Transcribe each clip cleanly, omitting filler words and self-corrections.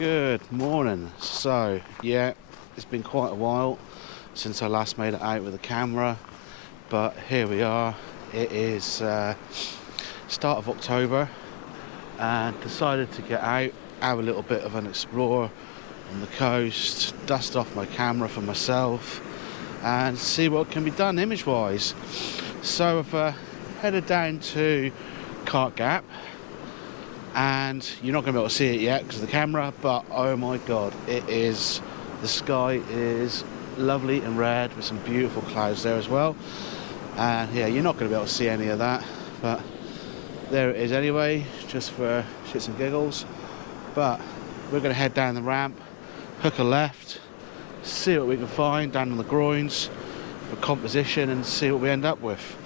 Good morning. So yeah, it's been quite a while since I last made it out with the camera, but here we are. It is start of October, and decided to get out, have a little bit of an explore on the coast, dust off my camera for myself and see what can be done image wise. So I've headed down to Cart Gap, and you're not going to be able to see it yet because of the camera, but oh my god, the sky is lovely and red with some beautiful clouds there as well. And yeah, you're not going to be able to see any of that, but there it is anyway, just for shits and giggles. But we're going to head down the ramp, hook a left, see what we can find down on the groins for composition and see what we end up with.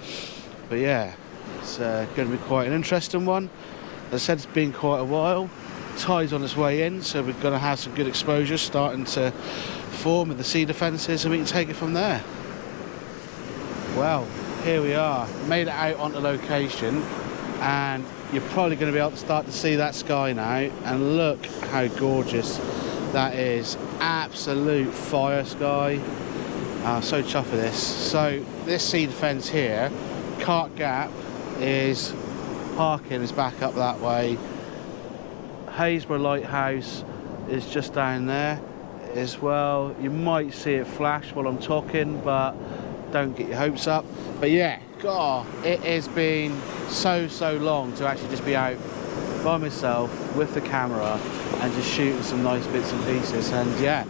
But yeah, it's going to be quite an interesting one. As I said, it's been quite a while. Tide's on its way in, so we're going to have some good exposure starting to form with the sea defences, and we can take it from there. Well, here we are. Made it out onto location, and you're probably going to be able to start to see that sky now. And look how gorgeous that is. Absolute fire sky. I'm so chuffed with this. So this sea defence here, Cart Gap, is parking is back up that way. Haysborough Lighthouse is just down there as well. You might see it flash while I'm talking, but don't get your hopes up. But yeah, God, it has been so long to actually just be out by myself with the camera and just shooting some nice bits and pieces. And yeah,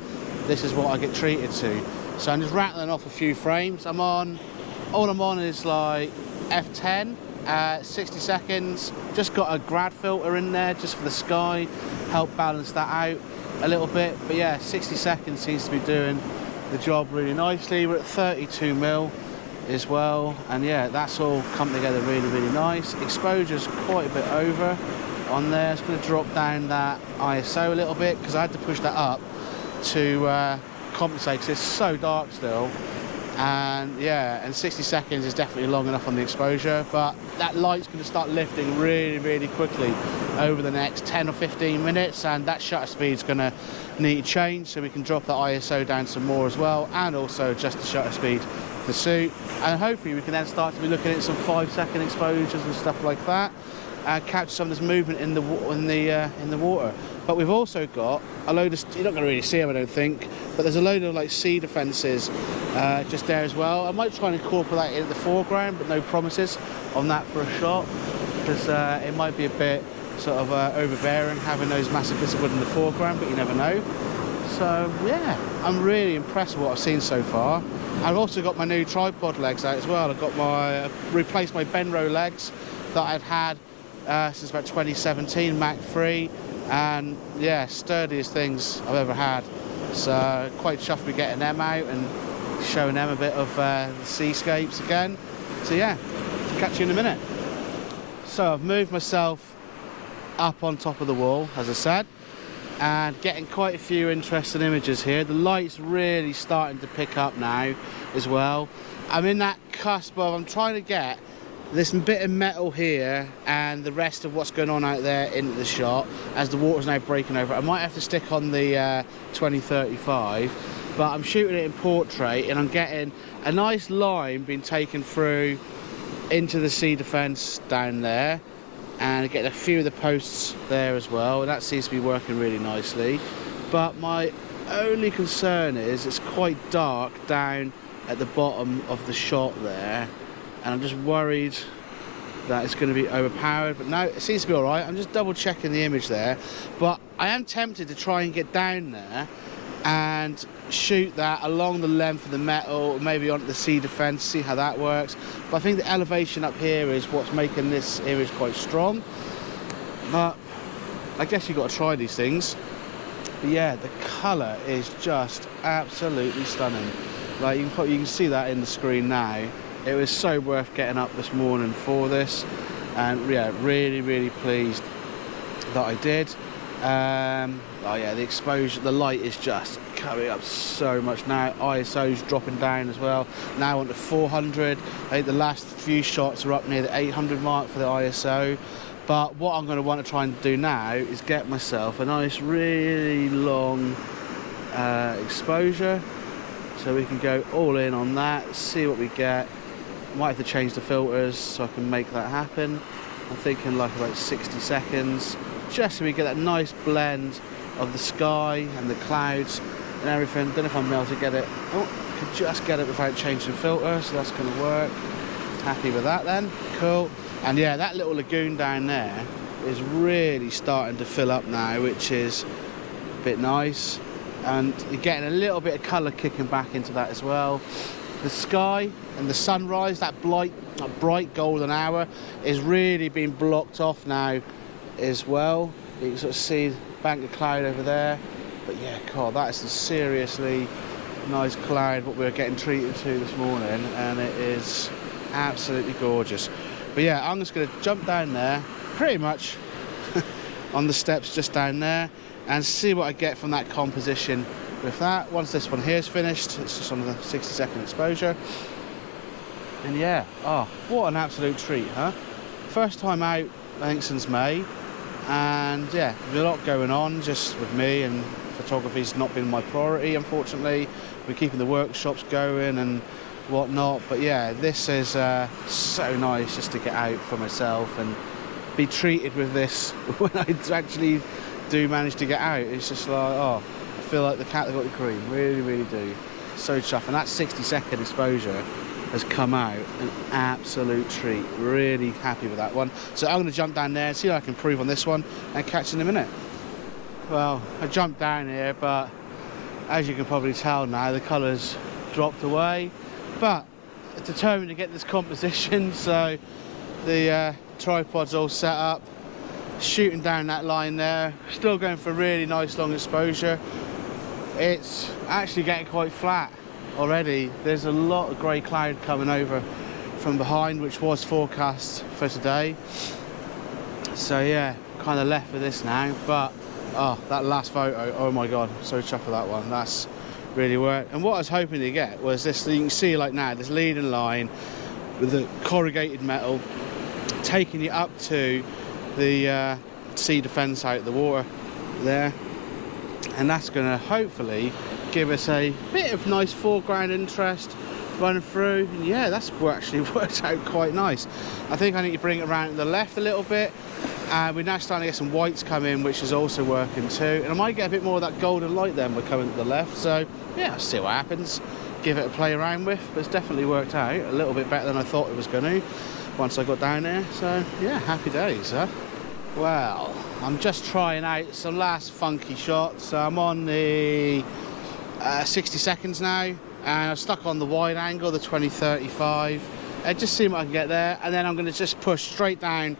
this is what I get treated to. So I'm just rattling off a few frames. All I'm on is like F10. 60 seconds, just got a grad filter in there just for the sky, help balance that out a little bit. But yeah, 60 seconds seems to be doing the job really nicely. We're at 32mm as well, and yeah, that's all come together really nice. Exposure's quite a bit over on there. It's going to drop down that ISO a little bit because I had to push that up to compensate because it's so dark still. And yeah, and 60 seconds is definitely long enough on the exposure, but that light's going to start lifting really quickly over the next 10 or 15 minutes, and that shutter speed's going to need to change, so we can drop the ISO down some more as well, and also adjust the shutter speed to suit. And hopefully we can then start to be looking at some 5-second exposures and stuff like that, and capture some of this movement in the water. But we've also got a load of, you're not going to really see them I don't think, but there's a load of like sea defences just there as well. I might try and incorporate that into the foreground, but no promises on that for a shot, because it might be a bit sort of overbearing having those massive bits of wood in the foreground, but you never know. So yeah, I'm really impressed with what I've seen so far. I've also got my new tripod legs out as well. I've replaced my Benro legs that I've had since about 2017, Mac 3, and yeah, sturdiest things I've ever had. So quite chuffed with getting them out and showing them a bit of the seascapes again. So yeah, catch you in a minute. So I've moved myself up on top of the wall, as I said, and getting quite a few interesting images here. The light's really starting to pick up now as well. I'm in that cusp of, I'm trying to get this bit of metal here and the rest of what's going on out there into the shot as the water's now breaking over. I might have to stick on the 2035, but I'm shooting it in portrait, and I'm getting a nice line being taken through into the sea defence down there, and getting a few of the posts there as well, and that seems to be working really nicely. But my only concern is it's quite dark down at the bottom of the shot there, and I'm just worried that it's going to be overpowered. But no, it seems to be alright. I'm just double checking the image there, but I am tempted to try and get down there and shoot that along the length of the metal, maybe onto the sea defence, see how that works. But I think the elevation up here is what's making this image quite strong. But I guess you've got to try these things. But yeah, the colour is just absolutely stunning. Like you can see that in the screen now. It was so worth getting up this morning for this, and yeah, really pleased that I did. Oh yeah, the exposure, the light is just coming up so much now. ISO's dropping down as well. Now onto 400. I think the last few shots are up near the 800 mark for the ISO. But what I'm going to want to try and do now is get myself a nice really long exposure, so we can go all in on that, see what we get. Might have to change the filters so I can make that happen. I'm thinking like about 60 seconds, just so we get that nice blend of the sky and the clouds and everything. Don't know if I'm able to get it. Oh, I could just get it without changing filter, so that's going to work. Happy with that then. Cool. And yeah, that little lagoon down there is really starting to fill up now, which is a bit nice. And you're getting a little bit of colour kicking back into that as well. The sky and the sunrise, that bright golden hour, is really being blocked off now as well. You can sort of see the bank of cloud over there. But yeah, God, that is a seriously nice cloud what we're getting treated to this morning, and it is absolutely gorgeous. But yeah, I'm just going to jump down there, pretty much on the steps just down there, and see what I get from that composition with that. Once this one here is finished, it's just on the 60-second exposure. And yeah, oh, what an absolute treat, huh? First time out, I think, since May. And yeah, there's a lot going on just with me, and photography's not been my priority, unfortunately. We're keeping the workshops going and whatnot, but yeah, this is so nice just to get out for myself and be treated with this when I actually do manage to get out. It's just like, oh, I feel like the cat that got the cream, really, really do. So chuffed. And that 60-second exposure has come out an absolute treat. Really happy with that one. So I'm going to jump down there and see if I can improve on this one and catch you in a minute. Well, I jumped down here, but as you can probably tell now, the colour's dropped away. But determined to get this composition, so the tripod's all set up, shooting down that line there, still going for a really nice long exposure. It's actually getting quite flat already. There's a lot of grey cloud coming over from behind, which was forecast for today. So yeah, kind of left for this now, but oh, that last photo, oh my god, so chuffed with that one. That's really worked. And what I was hoping to get was this, you can see like now, this leading line with the corrugated metal taking you up to the sea defence out of the water there, and that's going to hopefully give us a bit of nice foreground interest running through. And yeah, that's actually worked out quite nice. I think I need to bring it around to the left a little bit. We're now starting to get some whites come in, which is also working too, and I might get a bit more of that golden light then we're coming to the left. So yeah, I'll see what happens, give it a play around with, but it's definitely worked out a little bit better than I thought it was going to once I got down there. So yeah, happy days, huh? Well, I'm just trying out some last funky shots. So I'm on the 60 seconds now, and I've stuck on the wide angle, the 20-35, just see what I can get there, and then I'm going to just push straight down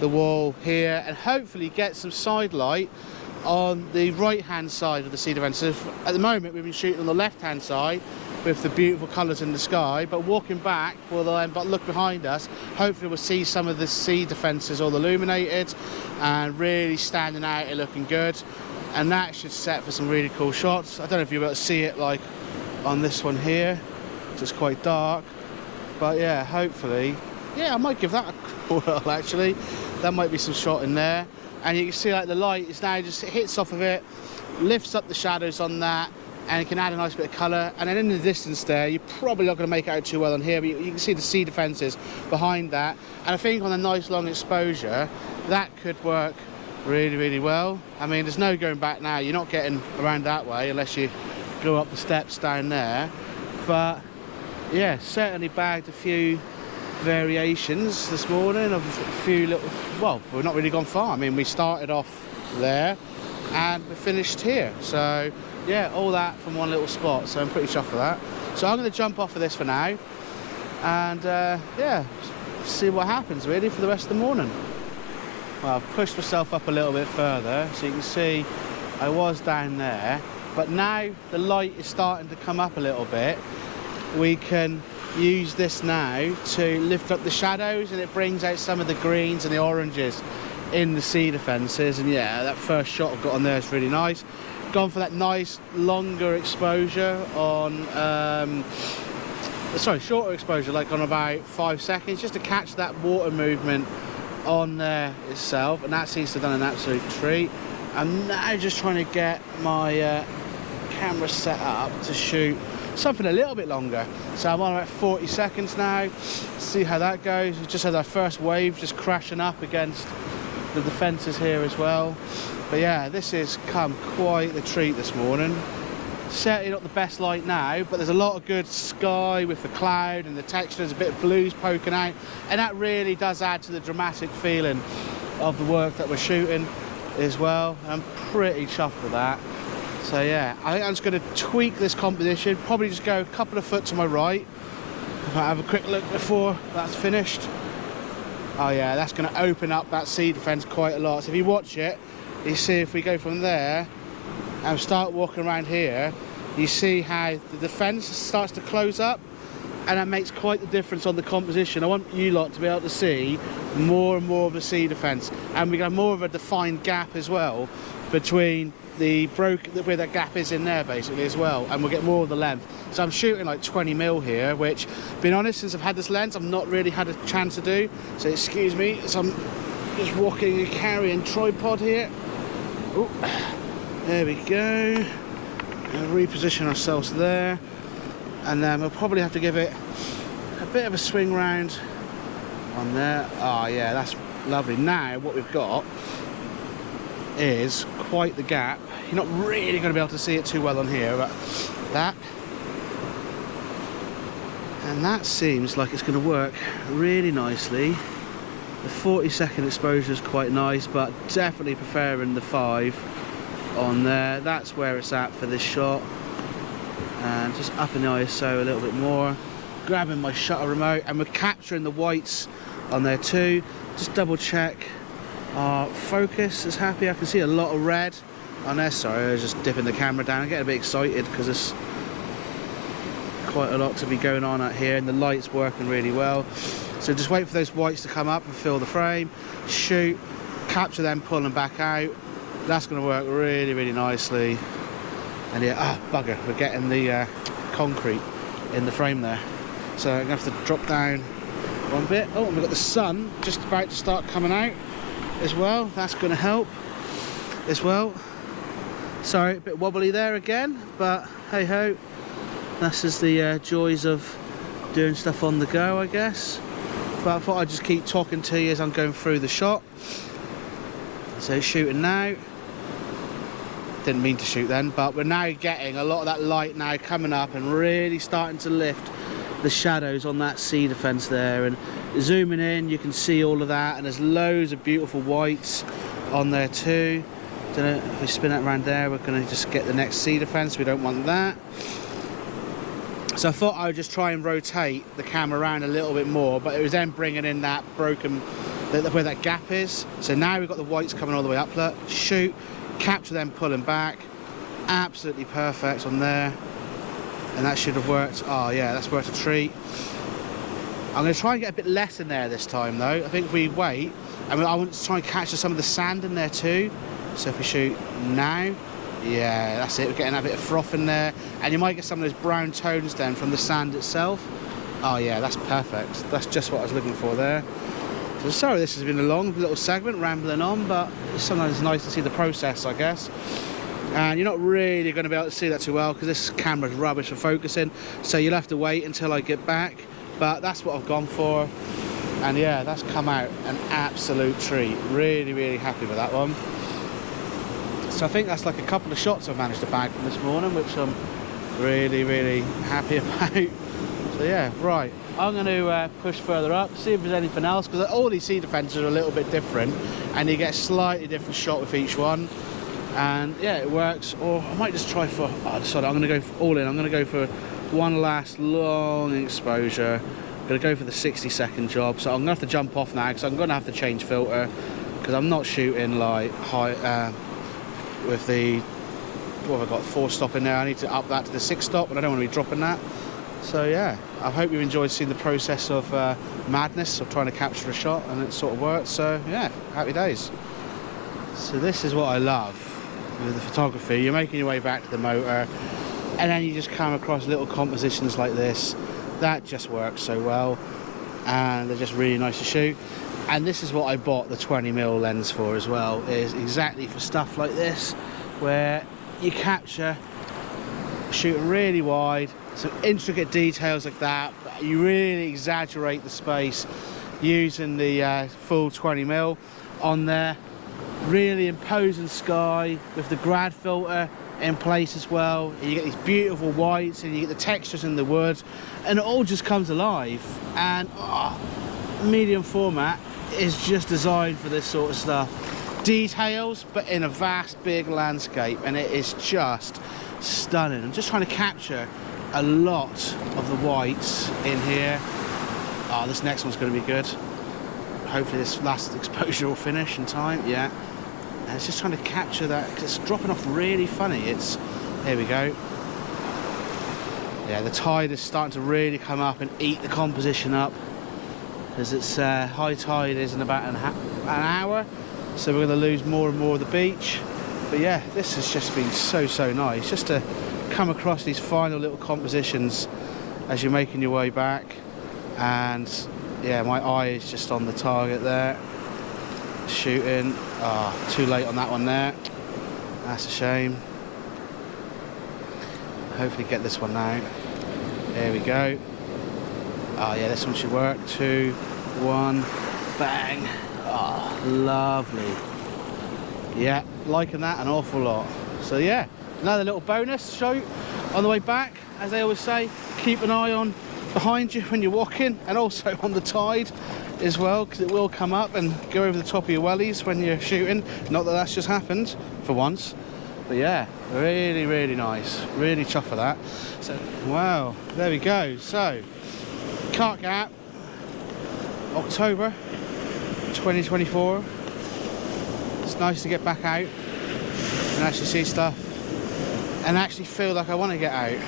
the wall here and hopefully get some side light on the right hand side of the sea defence. So at the moment we've been shooting on the left hand side with the beautiful colours in the sky, but walking back, we'll then look behind us, hopefully we'll see some of the sea defences all illuminated and really standing out and looking good, and that should set for some really cool shots. I don't know if you'll be able to see it like on this one here, which is quite dark, but yeah, hopefully, yeah, I might give that a whirl actually. That might be some shot in there, and you can see like the light is now just, it hits off of it, lifts up the shadows on that, and it can add a nice bit of colour. And then in the distance there, you're probably not going to make it out too well on here, but you can see the sea defences behind that, and I think on a nice long exposure that could work really, really well. I mean, there's no going back now, you're not getting around that way unless you go up the steps down there. But yeah, certainly bagged a few variations this morning of a few little, well, we've not really gone far. I mean, we started off there and we finished here, so yeah, all that from one little spot, so I'm pretty chuffed with that. So I'm going to jump off of this for now and yeah, see what happens really for the rest of the morning. Well, I've pushed myself up a little bit further, so you can see I was down there, but now the light is starting to come up a little bit. We can use this now to lift up the shadows, and it brings out some of the greens and the oranges in the sea defences. And yeah, that first shot I've got on there is really nice. Gone for that nice longer exposure on sorry, shorter exposure, like on about 5 seconds, just to catch that water movement on there itself, and that seems to have done an absolute treat. I'm now just trying to get my camera set up to shoot something a little bit longer. So I'm on about 40 seconds now. See how that goes. We just had our first wave just crashing up against the defences here as well. But yeah, this has come quite the treat this morning. Certainly not the best light now, but there's a lot of good sky with the cloud and the texture. There's a bit of blues poking out, and that really does add to the dramatic feeling of the work that we're shooting as well. I'm pretty chuffed with that. So yeah, I think I'm just going to tweak this composition, probably just go a couple of foot to my right. If I have a quick look before that's finished. Oh yeah, that's going to open up that sea defence quite a lot. So if you watch it, you see if we go from there and start walking around here, you see how the defence starts to close up, and that makes quite the difference on the composition. I want you lot to be able to see more and more of the sea defence, and we got more of a defined gap as well between where that gap is in there basically as well, and we'll get more of the length. So I'm shooting like 20mm here, which, being honest, since I've had this lens, I've not really had a chance to do. So excuse me, so I'm just walking and carrying tripod here. Ooh. There we go, and reposition ourselves there, and then we'll probably have to give it a bit of a swing round on there. Oh yeah, that's lovely. Now what we've got is quite the gap. You're not really going to be able to see it too well on here, but that, and that seems like it's going to work really nicely. The 40-second exposure is quite nice, but definitely preferring the 5 on there. That's where it's at for this shot, and just upping the ISO a little bit more, grabbing my shutter remote, and we're capturing the whites on there too. Just double check our focus is happy. I can see a lot of red on there. Sorry, I was just dipping the camera down. I'm getting a bit excited because there's quite a lot to be going on out here, and the light's working really well. So just wait for those whites to come up and fill the frame, shoot, capture them, pull them back out. That's going to work really, really nicely. And yeah, bugger, we're getting the concrete in the frame there. So I'm going to have to drop down one bit. Oh, and we've got the sun just about to start coming out as well. That's going to help as well. Sorry, a bit wobbly there again, but hey ho, that's just the joys of doing stuff on the go, I guess. But I thought I'd just keep talking to you as I'm going through the shot. So shooting now. Didn't mean to shoot then, but we're now getting a lot of that light now coming up and really starting to lift the shadows on that sea defence there. And zooming in, you can see all of that, and there's loads of beautiful whites on there too. Don't know if we spin it around there, we're going to just get the next sea defence. We don't want that. So I thought I would just try and rotate the camera around a little bit more, but it was then bringing in that broken, where that gap is. So now we've got the whites coming all the way up. Look, shoot, capture them, pulling back. Absolutely perfect on there. And that should have worked. Oh yeah, that's worth a treat. I'm going to try and get a bit less in there this time though. I think if we wait, I want to try and catch some of the sand in there too. So if we shoot now, yeah, that's it. We're getting a bit of froth in there, and you might get some of those brown tones then from the sand itself. Oh yeah, that's perfect. That's just what I was looking for there. So sorry, this has been a long little segment, rambling on, but sometimes it's nice to see the process, I guess. And you're not really going to be able to see that too well because this camera's rubbish for focusing, so you'll have to wait until I get back. But that's what I've gone for, and yeah, that's come out an absolute treat. Really, really happy with that one. So I think that's like a couple of shots I've managed to bag from this morning, which I'm really, really happy about. So yeah, right, I'm going to push further up, see if there's anything else, because all these sea defences are a little bit different, and you get a slightly different shot with each one. And yeah, it works. Or I might just try for, I decided I'm going to go for all in. I'm going to go for one last long exposure. I'm going to go for the 60-second job. So I'm going to have to jump off now because I'm going to have to change filter, because I'm not shooting like high with the, what have I got, 4-stop in there. I need to up that to the 6-stop, and I don't want to be dropping that. So yeah, I hope you enjoyed seeing the process of madness of trying to capture a shot, and it sort of worked. So yeah, happy days. So this is what I love with the photography. You're making your way back to the motor, and then you just come across little compositions like this that just work so well, and they're just really nice to shoot. And this is what I bought the 20mm lens for as well, is exactly for stuff like this, where you capture shooting really wide, some intricate details like that, but you really exaggerate the space using the full 20mm on there. Really imposing sky with the grad filter in place as well. You get these beautiful whites and you get the textures in the wood, and it all just comes alive. And medium format is just designed for this sort of stuff. Details, but in a vast big landscape, and it is just stunning. I'm just trying to capture a lot of the whites in here. This next one's going to be good. Hopefully this last exposure will finish in time. Yeah, and it's just trying to capture that, 'cause it's dropping off really funny. Here we go. Yeah, the tide is starting to really come up and eat the composition up, because it's high tide is in about an hour, so we're going to lose more and more of the beach. But yeah, this has just been so nice, just to come across these final little compositions as you're making your way back. And yeah, my eye is just on the target there, shooting. Too late on that one there, that's a shame. Hopefully get this one now. There we go. Yeah, this one should work. 2, 1, bang. Lovely. Yeah, liking that an awful lot. So yeah, another little bonus shoot on the way back. As they always say, keep an eye on behind you when you're walking, and also on the tide as well, because it will come up and go over the top of your wellies when you're shooting. Not that that's just happened for once, but yeah, really nice. Really chuffed for that. So wow, there we go. So Cart Gap, October 2024. It's nice to get back out and actually see stuff and actually feel like I want to get out.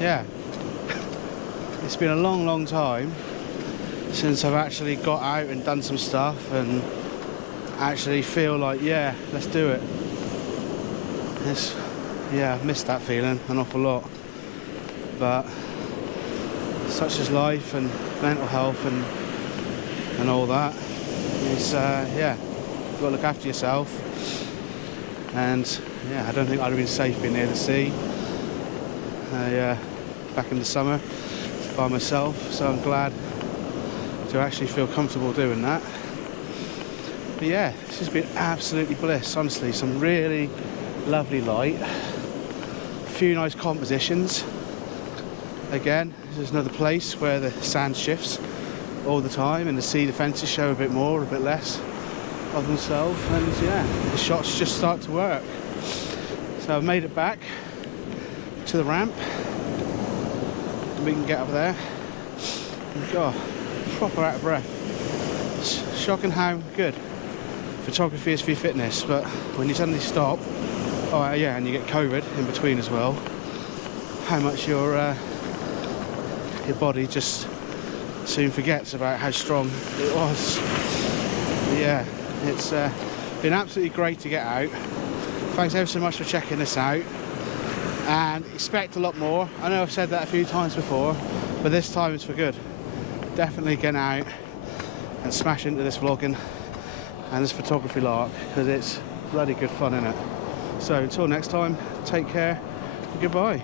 Yeah, it's been a long time since I've actually got out and done some stuff and actually feel like, yeah, let's do it. Yeah, I've missed that feeling an awful lot, but such is life and mental health and all that. It's yeah, you've got to look after yourself, and yeah, I don't think I'd have been safe being near the sea back in the summer by myself, so I'm glad to actually feel comfortable doing that. But yeah, this has been absolutely bliss, honestly. Some really lovely light, a few nice compositions. Again, this is another place where the sand shifts all the time and the sea defences show a bit more, a bit less of themselves, and yeah, the shots just start to work. So I've made it back to the ramp, and we can get up there. And God, proper out of breath. It's shocking how good photography is for your fitness, but when you suddenly stop, yeah, and you get COVID in between as well, how much your body just soon forgets about how strong it was. But yeah, it's been absolutely great to get out. Thanks ever so much for checking this out, and expect a lot more. I know I've said that a few times before, but this time it's for good. Definitely get out and smash into this vlogging and this photography lark, because it's bloody good fun, isn't it? So until next time, take care and goodbye.